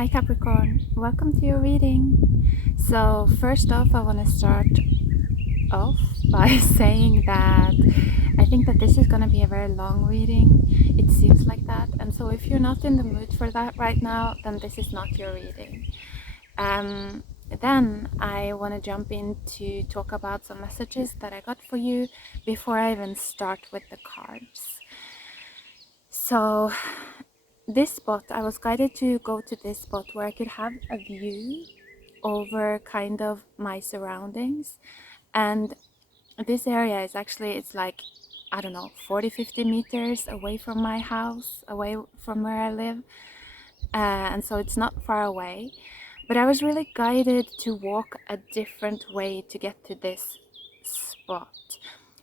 Hi Capricorn, welcome to your reading. So first off, I want to start off by saying that I think that this is going to be a very long reading. It seems like that, and so if you're not in the mood for that right now, then this is not your reading. Then I want to jump in to talk about some messages that I got for you before I even start with the cards. So this spot, I was guided to go to this spot where I could have a view over kind of my surroundings. And this area is actually, it's like, I don't know, 40-50 meters away from my house, away from where I live. And so it's not far away. But I was really guided to walk a different way to get to this spot.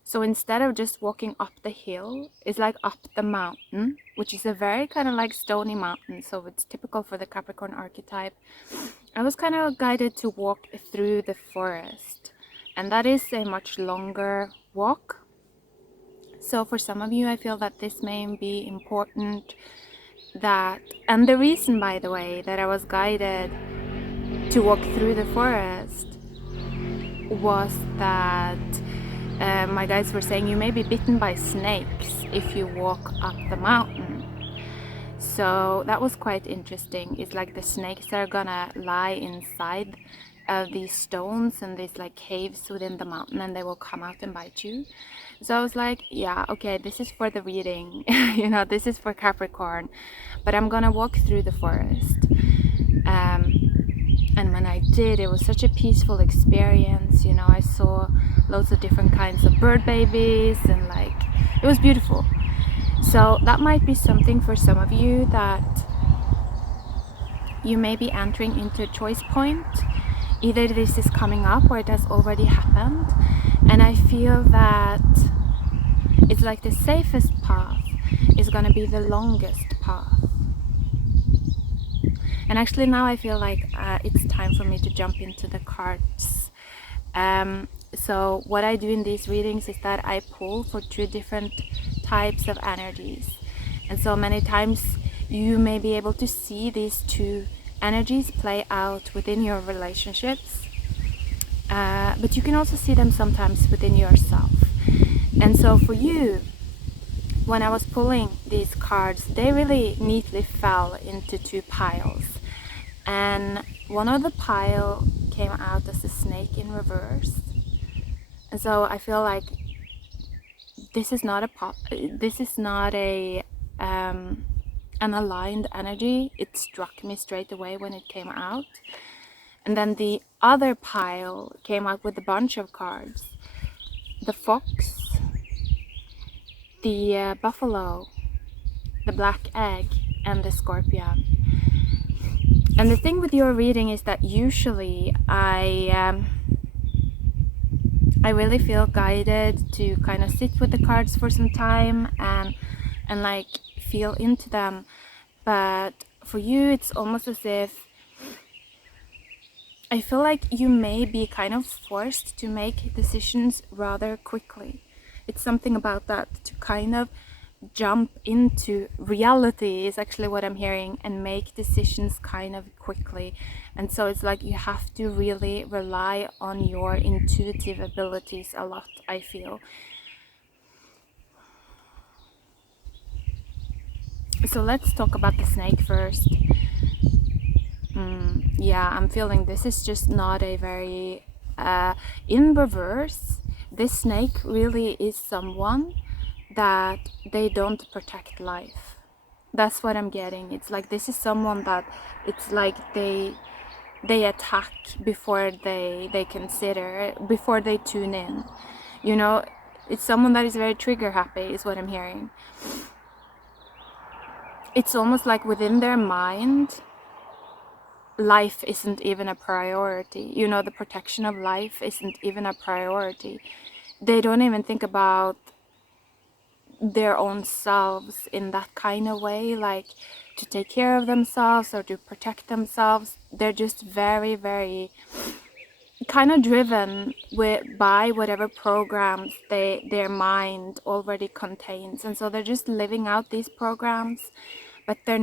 So instead of just walking up the hill, it's like up the mountain, which is a very kind of like stony mountain. So it's typical for the Capricorn archetype. I was kind of guided to walk through the forest. And that is a much longer walk. So for some of you, I feel that this may be important. And the reason, by the way, that I was guided to walk through the forest was that my guides were saying you may be bitten by snakes if you walk up the mountain. So that was quite interesting. It's like the snakes are gonna lie inside these stones and these like caves within the mountain, and they will come out and bite you. So I was like, yeah, okay, this is for the reading. You know, this is for Capricorn, but I'm gonna walk through the forest. And when I did, it was such a peaceful experience. You know, I saw loads of different kinds of bird babies, and like, it was beautiful. So that might be something for some of you, that you may be entering into a choice point. Either this is coming up or it has already happened. And I feel that it's like the safest path is going to be the longest path. And actually now I feel like it's time for me to jump into the cards. So what I do in these readings is that I pull for two different types of energies. And so many times you may be able to see these two energies play out within your relationships. But you can also see them sometimes within yourself. And so for you, when I was pulling these cards, they really neatly fell into two piles. And one of the pile came out as a snake in reverse. And so I feel like this is not an aligned energy. It struck me straight away when it came out. And then the other pile came out with a bunch of cards. The fox, the buffalo, the black egg, and the scorpion. And the thing with your reading is that usually I really feel guided to kind of sit with the cards for some time and like feel into them. But for you, it's almost as if I feel like you may be kind of forced to make decisions rather quickly. It's something about that, to kind of jump into reality is actually what I'm hearing, and make decisions kind of quickly. And so it's like you have to really rely on your intuitive abilities a lot, I feel. So let's talk about the snake first. Yeah, I'm feeling this is just not a very in reverse. This snake really is someone that they don't protect life. That's what I'm getting. It's like this is someone that it's like they attack before they consider, before they tune in. You know, it's someone that is very trigger happy is what I'm hearing. It's almost like within their mind, life isn't even a priority. You know, the protection of life isn't even a priority. They don't even think about their own selves in that kind of way, like to take care of themselves or to protect themselves. They're just very, very kind of driven by whatever programs their mind already contains. And so they're just living out these programs, but they're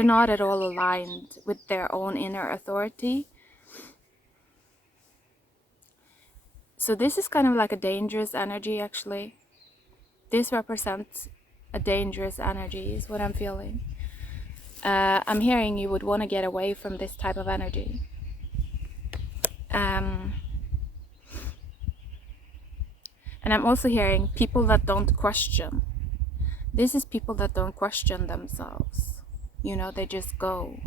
they're not at all aligned with their own inner authority. So this is kind of like a dangerous energy, actually. This represents a dangerous energy is what I'm feeling. I'm hearing you would want to get away from this type of energy. And I'm also hearing people that don't question. This is people that don't question themselves. You know, they just go.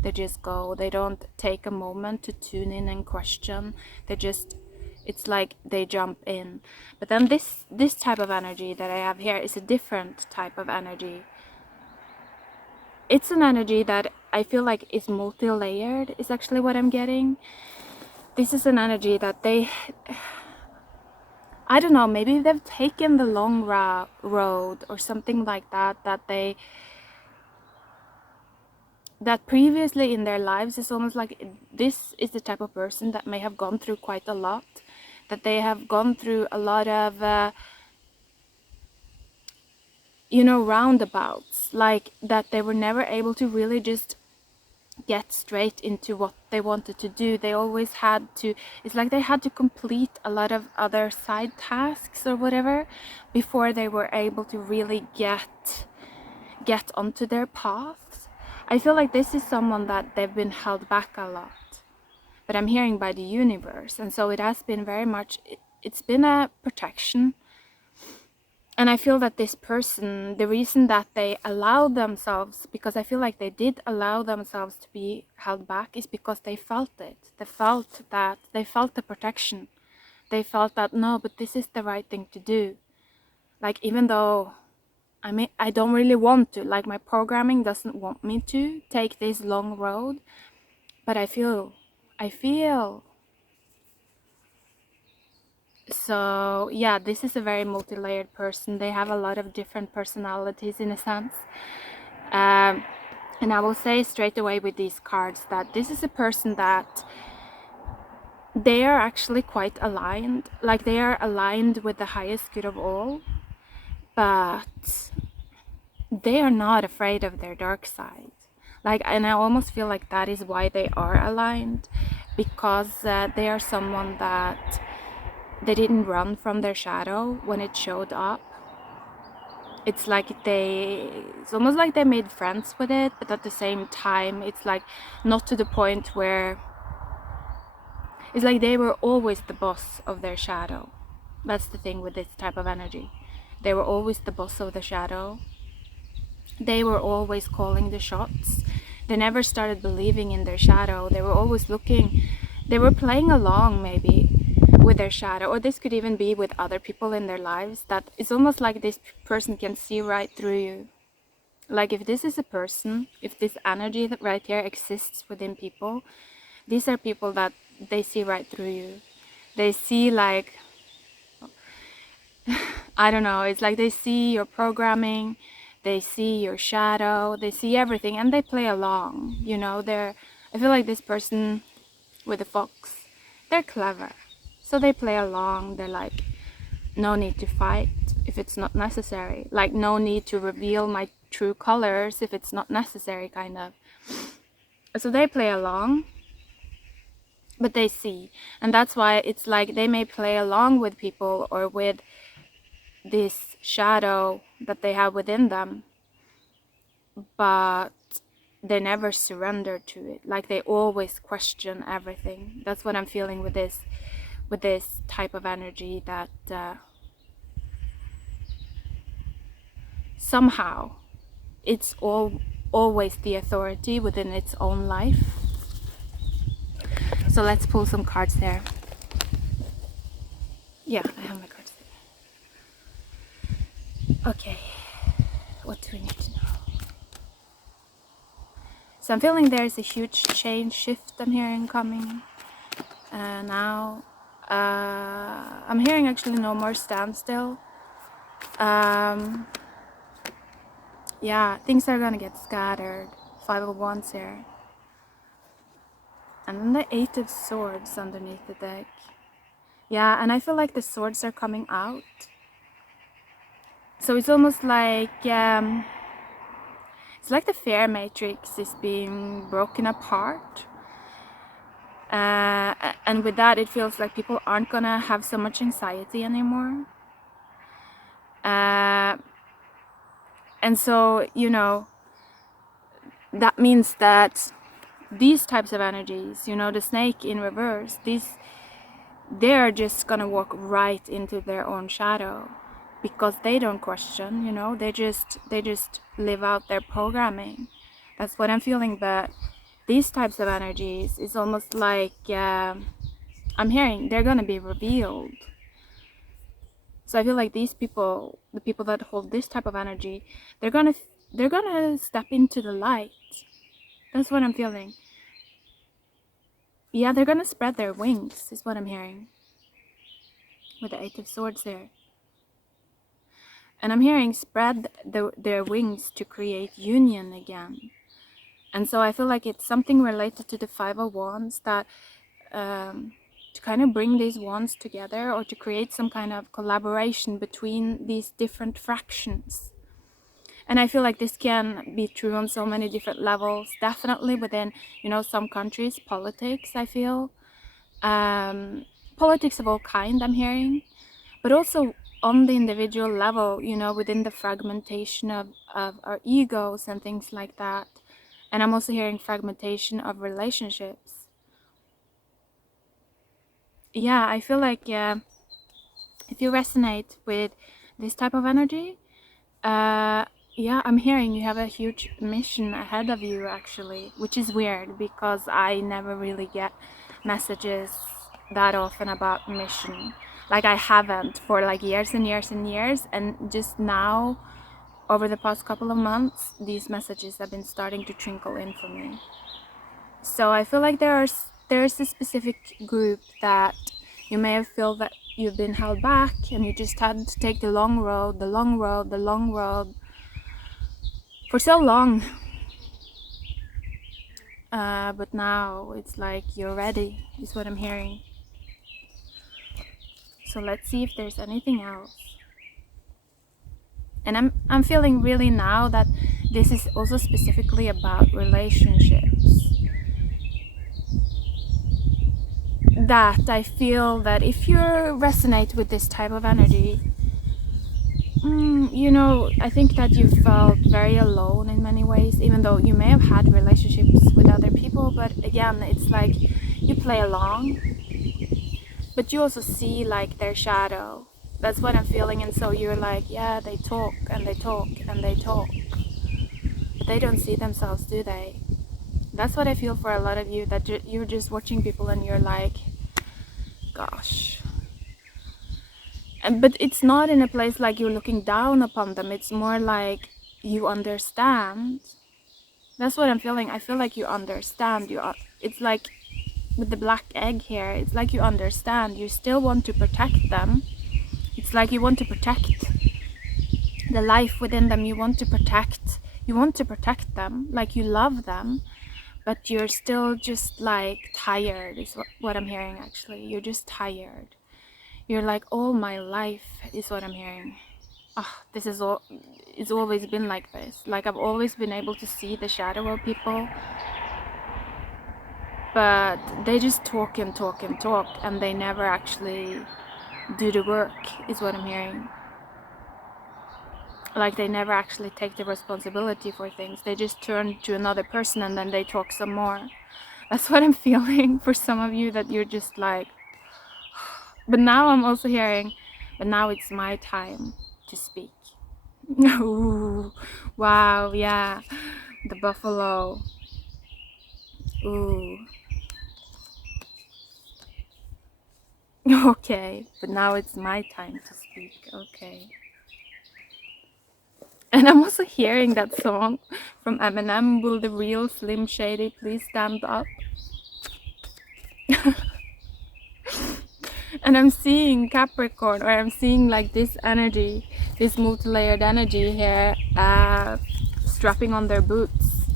They just go. They don't take a moment to tune in and question. They just, it's like they jump in. But then this type of energy that I have here is a different type of energy. It's an energy that I feel like is multi-layered, is actually what I'm getting. This is an energy that they, I don't know, maybe they've taken the long road or something like that, that previously in their lives is almost like this is the type of person that may have gone through quite a lot, that they have gone through a lot of you know, roundabouts, like that they were never able to really just get straight into what they wanted to do. They always had to, it's like they had to complete a lot of other side tasks or whatever before they were able to really get onto their paths. I feel like this is someone that they've been held back a lot, but I'm hearing by the universe, and so it has been very much, it's been a protection. And I feel that this person, the reason that they allowed themselves, because I feel like they did allow themselves to be held back, is because they felt it. They felt that, they felt the protection. They felt that, no, but this is the right thing to do. Like, even though, I mean, I don't really want to, like my programming doesn't want me to take this long road, but I feel. So yeah, this is a very multi-layered person. They have a lot of different personalities in a sense. And I will say straight away with these cards that this is a person that they are actually quite aligned. Like they are aligned with the highest good of all, but they are not afraid of their dark side. Like, and I almost feel like that is why they are aligned, because they are someone that they didn't run from their shadow when it showed up. It's like it's almost like they made friends with it, but at the same time, it's like not to the point where, it's like they were always the boss of their shadow. That's the thing with this type of energy. They were always the boss of the shadow. They were always calling the shots. They never started believing in their shadow. They were always looking, they were playing along maybe with their shadow, or this could even be with other people in their lives, that it's almost like this person can see right through you. Like if this is a person, if this energy that right here exists within people, these are people that they see right through you. They see, like, I don't know, it's like they see your programming, they see your shadow, they see everything, and they play along, you know. I feel like this person with the fox, they're clever, so they play along. They're like, no need to fight if it's not necessary, like no need to reveal my true colors if it's not necessary, kind of. So they play along, but they see, and that's why it's like they may play along with people or with this shadow that they have within them, but they never surrender to it. Like they always question everything. That's what I'm feeling with this type of energy, that somehow it's always the authority within its own life. So let's pull some cards there. Yeah, I have my cards there. Okay, what do we need to know? So I'm feeling there's a huge change, shift I'm hearing coming now. I'm hearing actually no more standstill. Yeah, things are gonna get scattered. 5 of Wands here. And then the 8 of Swords underneath the deck. Yeah, and I feel like the swords are coming out. So it's almost like, it's It's like the fear matrix is being broken apart. And with that, it feels like people aren't gonna have so much anxiety anymore. And so, you know, that means that these types of energies, you know, the snake in reverse, they're just gonna walk right into their own shadow, because they don't question, you know, they just live out their programming. That's what I'm feeling. But these types of energies is almost like I'm hearing they're gonna be revealed. So I feel like these people, the people that hold this type of energy, they're gonna step into the light. That's what I'm feeling. Yeah, they're gonna spread their wings, is what I'm hearing, with the Eight of Swords there. And I'm hearing spread their wings to create union again. And so I feel like it's something related to the Five of Wands, that to kind of bring these wands together, or to create some kind of collaboration between these different fractions. And I feel like this can be true on so many different levels, definitely within, you know, some countries, politics, I feel. Politics of all kind, I'm hearing. But also on the individual level, you know, within the fragmentation of our egos and things like that. And I'm also hearing fragmentation of relationships. Yeah, I feel like if you resonate with this type of energy, yeah, I'm hearing you have a huge mission ahead of you, actually, which is weird because I never really get messages that often about mission. Like, I haven't for like years and years and years, and just now, over the past couple of months, these messages have been starting to trickle in for me. So I feel like there's a specific group that you may have felt that you've been held back, and you just had to take the long road, the long road, the long road for so long. But now it's like you're ready, is what I'm hearing. So let's see if there's anything else. And I'm feeling really now that this is also specifically about relationships. That I feel that if you resonate with this type of energy, you know, I think that you felt very alone in many ways, even though you may have had relationships with other people. But again, it's like you play along, but you also see like their shadow. That's what I'm feeling. And so you're like, yeah, they talk and they talk and they talk, but they don't see themselves, do they? That's what I feel for a lot of you, that you're just watching people and you're like, gosh. But it's not in a place like you're looking down upon them. It's more like you understand. That's what I'm feeling. I feel like you understand. It's like with the black egg here, it's like you understand. You still want to protect them. It's like you want to protect the life within them. You want to protect them, like you love them, but you're still just like tired, is what I'm hearing. Actually, you're just tired. You're like, all my life, is what I'm hearing. This is all, it's always been like this. Like, I've always been able to see the shadow of people, but they just talk and talk and talk, and they never actually do the work, is what I'm hearing. Like, they never actually take the responsibility for things. They just turn to another person and then they talk some more. That's what I'm feeling for some of you, that you're just like, but now I'm also hearing, but now it's my time to speak. Ooh, wow, yeah, the buffalo. Ooh. Okay, but now it's my time to speak. Okay. And I'm also hearing that song from Eminem, "Will the Real Slim Shady Please Stand Up?" And I'm seeing Capricorn, or I'm seeing like this energy, this multi-layered energy here, strapping on their boots,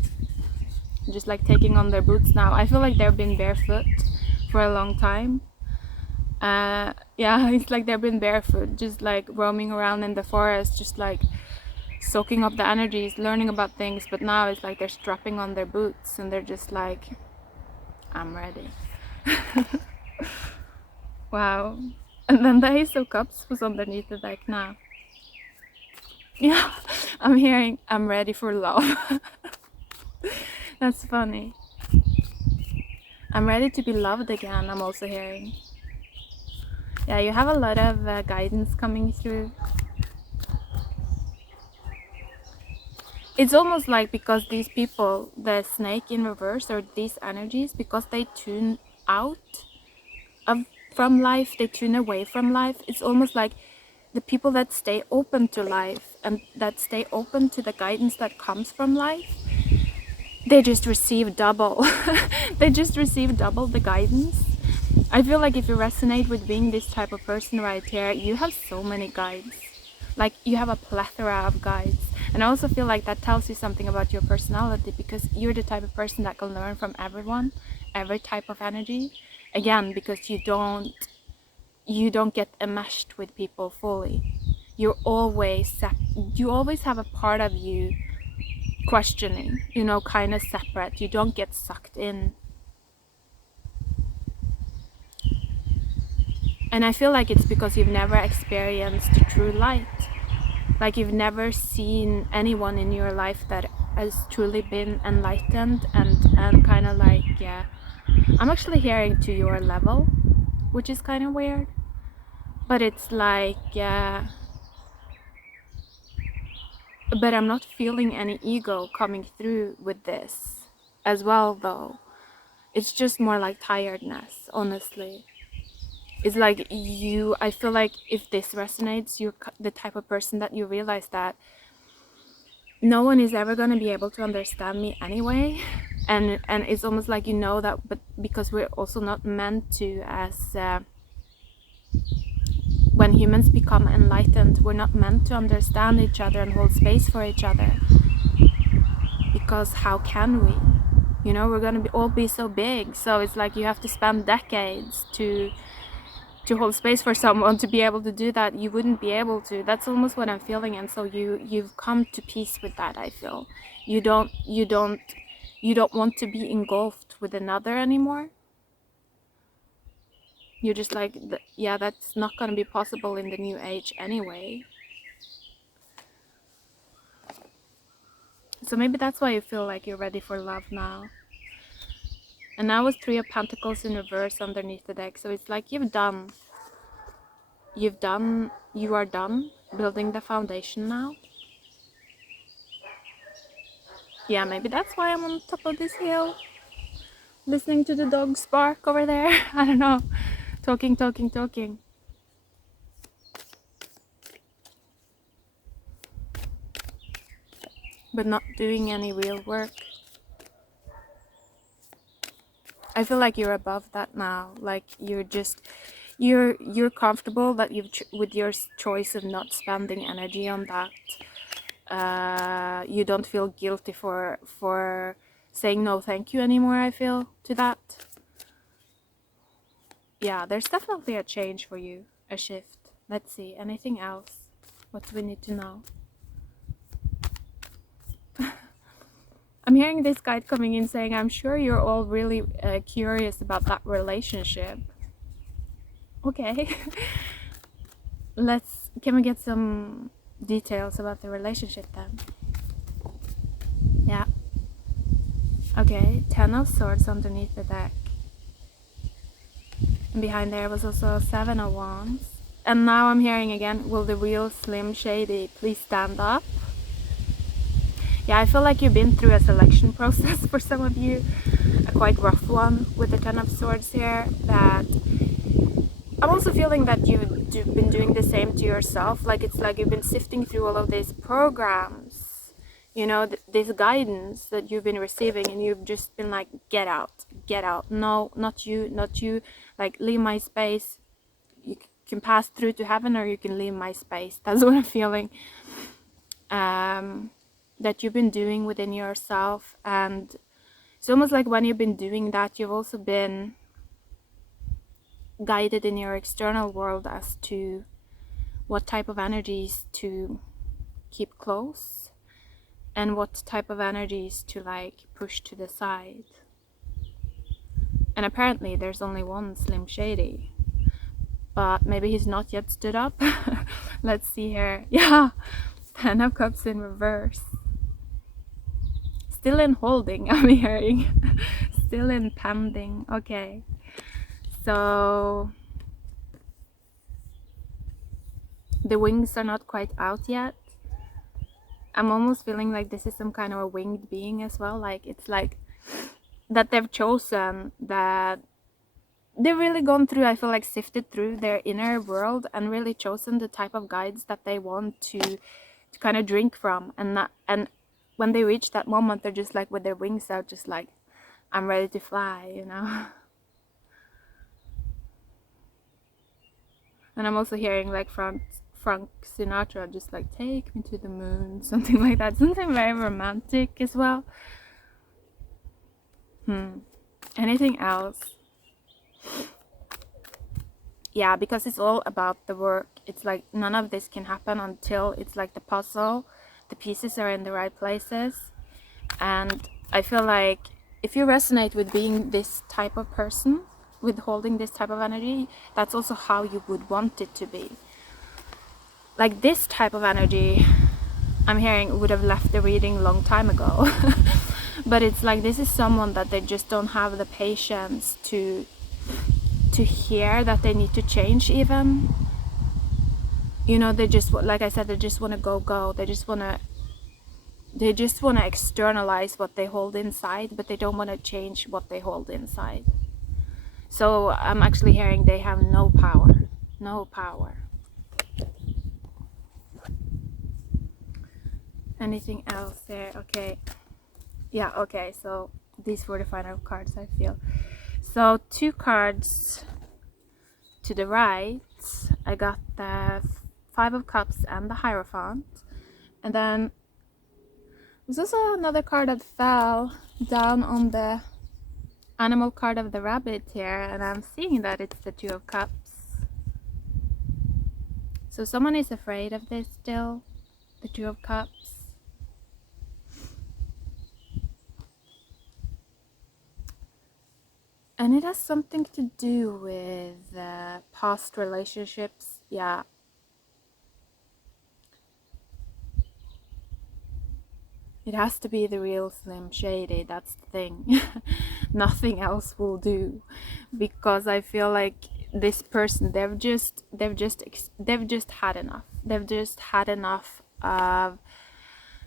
just like taking on their boots now. I feel like they've been barefoot for a long time. Yeah, it's like they've been barefoot, just like roaming around in the forest, just like soaking up the energies, learning about things, but now it's like they're strapping on their boots and they're just like, I'm ready. Wow. And then the Ace of Cups was underneath the deck now. Yeah, I'm hearing I'm ready for love. That's funny. I'm ready to be loved again, I'm also hearing. Yeah, you have a lot of guidance coming through. It's almost like because these people, the snake in reverse, or these energies, because they tune out from life, they tune away from life. It's almost like the people that stay open to life and that stay open to the guidance that comes from life, they just receive double. They just receive double the guidance. I feel like if you resonate with being this type of person right here, you have so many guides. Like, you have a plethora of guides. And I also feel like that tells you something about your personality, because you're the type of person that can learn from everyone, every type of energy. Again, because you don't get enmeshed with people fully. You always have a part of you questioning, you know, kind of separate. You don't get sucked in. And I feel like it's because you've never experienced true light. Like, you've never seen anyone in your life that has truly been enlightened and kind of like, yeah. I'm actually hearing to your level, which is kind of weird. But it's like, yeah. But I'm not feeling any ego coming through with this as well, though. It's just more like tiredness, honestly. It's like I feel like if this resonates, you're the type of person that you realize that no one is ever going to be able to understand me anyway. And it's almost like, you know, that, but because we're also not meant to, as when humans become enlightened, we're not meant to understand each other and hold space for each other. Because how can we? You know, we're gonna all be so big. So it's like you have to spend decades to hold space for someone to be able to do that. You wouldn't be able to. That's almost what I'm feeling. And so you've come to peace with that. I feel you don't want to be engulfed with another anymore. You're just like, yeah, that's not gonna be possible in the new age anyway. So maybe that's why you feel like you're ready for love now. And now with 3 of Pentacles in reverse underneath the deck. So it's like you are done building the foundation now. Yeah, maybe that's why I'm on top of this hill, listening to the dogs bark over there. I don't know. Talking. But not doing any real work. I feel like you're above that now. Like, you're comfortable that with your choice of not spending energy on that. You don't feel guilty for saying no thank you anymore, I feel, to that. Yeah, there's definitely a change for you, a shift. Let's see, anything else? What do we need to know? I'm hearing this guide coming in saying, I'm sure you're all really curious about that relationship. Okay. Can we get some details about the relationship then? Yeah. Okay, 10 of Swords underneath the deck. And behind there was also 7 of Wands. And now I'm hearing again, will the real Slim Shady please stand up? Yeah, I feel like you've been through a selection process for some of you. A quite rough one with the 10 of Swords here. That I'm also feeling that you've been doing the same to yourself. Like, it's like you've been sifting through all of these programs, you know, this guidance that you've been receiving, and you've just been like, get out, no, not you, like, leave my space. You can pass through to heaven, or you can leave my space. That's what I'm feeling, that you've been doing within yourself. And it's almost like when you've been doing that, you've also been guided in your external world as to what type of energies to keep close, and what type of energies to like push to the side. And apparently there's only one Slim Shady, but maybe he's not yet stood up. Let's see here. Yeah, 10 of Cups in reverse. Still in holding, I'm hearing. Still in pending. Okay, so the wings are not quite out yet. I'm almost feeling like this is some kind of a winged being as well. Like it's like that they've chosen, that they've really gone through, I feel like sifted through their inner world and really chosen the type of guides that they want to kind of drink from. And when they reach that moment, they're just like with their wings out, just like, I'm ready to fly, you know. And I'm also hearing like Frank Sinatra, just like, take me to the moon, something like that, something very romantic as well. Anything else? Yeah, because it's all about the work. It's like none of this can happen until it's like the puzzle, the pieces are in the right places. And I feel like if you resonate with being this type of person, with holding this type of energy, that's also how you would want it to be. Like this type of energy, I'm hearing, would have left the reading a long time ago. But it's like this is someone that they just don't have the patience to hear that they need to change even. You know, they just, like I said, they just want to go. They just want to externalize what they hold inside, but they don't want to change what they hold inside. So I'm actually hearing they have no power. No power. Anything else there? Okay. Yeah, okay, so these were the final cards, I feel. So 2 cards to the right, I got the 5 of Cups and the Hierophant. And then there's also another card that fell down on the animal card of the rabbit here, and I'm seeing that it's the 2 of Cups. So someone is afraid of this still, the 2 of Cups. And it has something to do with past relationships. Yeah. It has to be the real Slim Shady, that's the thing. Nothing else will do. Because I feel like this person, they've just had enough. They've just had enough of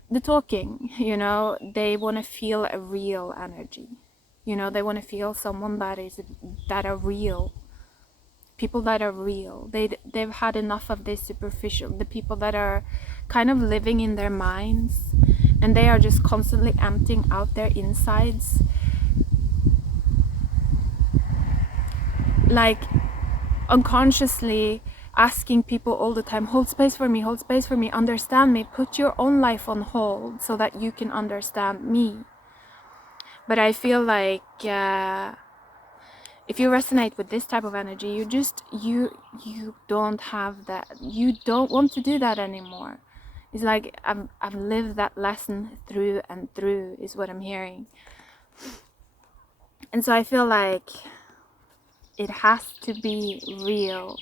the talking, you know. They want to feel a real energy. You know, they want to feel someone that are real. People that are real. They've had enough of this superficial, the people that are kind of living in their minds, and they are just constantly emptying out their insides, like unconsciously asking people all the time, hold space for me, understand me, put your own life on hold so that you can understand me. But I feel like if you resonate with this type of energy, you don't have that, you don't want to do that anymore. It's like I've lived that lesson through and through, is what I'm hearing. And so I feel like it has to be real.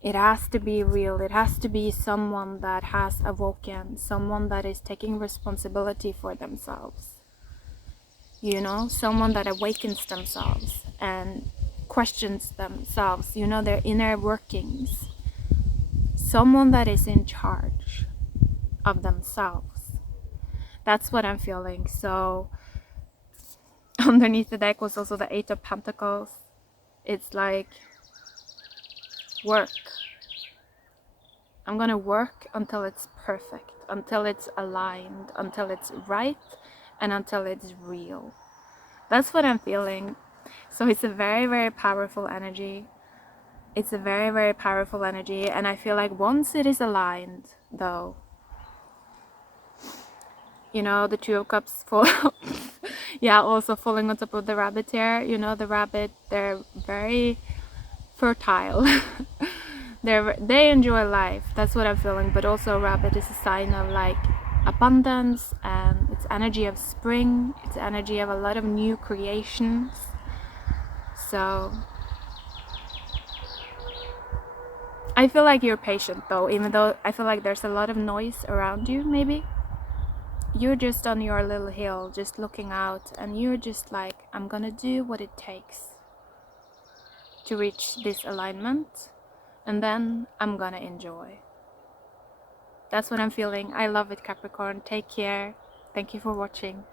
It has to be real. It has to be someone that has awoken, someone that is taking responsibility for themselves. You know, someone that awakens themselves and questions themselves, you know, their inner workings. Someone that is in charge of themselves. That's what I'm feeling. So underneath the deck was also the 8 of Pentacles. It's like, work. I'm gonna work until it's perfect, until it's aligned, until it's right, and until it's real. That's what I'm feeling. So it's a very, very powerful energy. It's a very, very powerful energy. And I feel like once it is aligned, though, you know, the 2 of Cups fall. Yeah, also falling on top of the rabbit here. You know, the rabbit, they're very fertile. They enjoy life. That's what I'm feeling. But also rabbit is a sign of like abundance, and it's energy of spring. It's energy of a lot of new creations. So I feel like you're patient though, even though I feel like there's a lot of noise around you. Maybe you're just on your little hill, just looking out, and you're just like, I'm gonna do what it takes to reach this alignment, and then I'm gonna enjoy. That's what I'm feeling. I love it, Capricorn. Take care. Thank you for watching.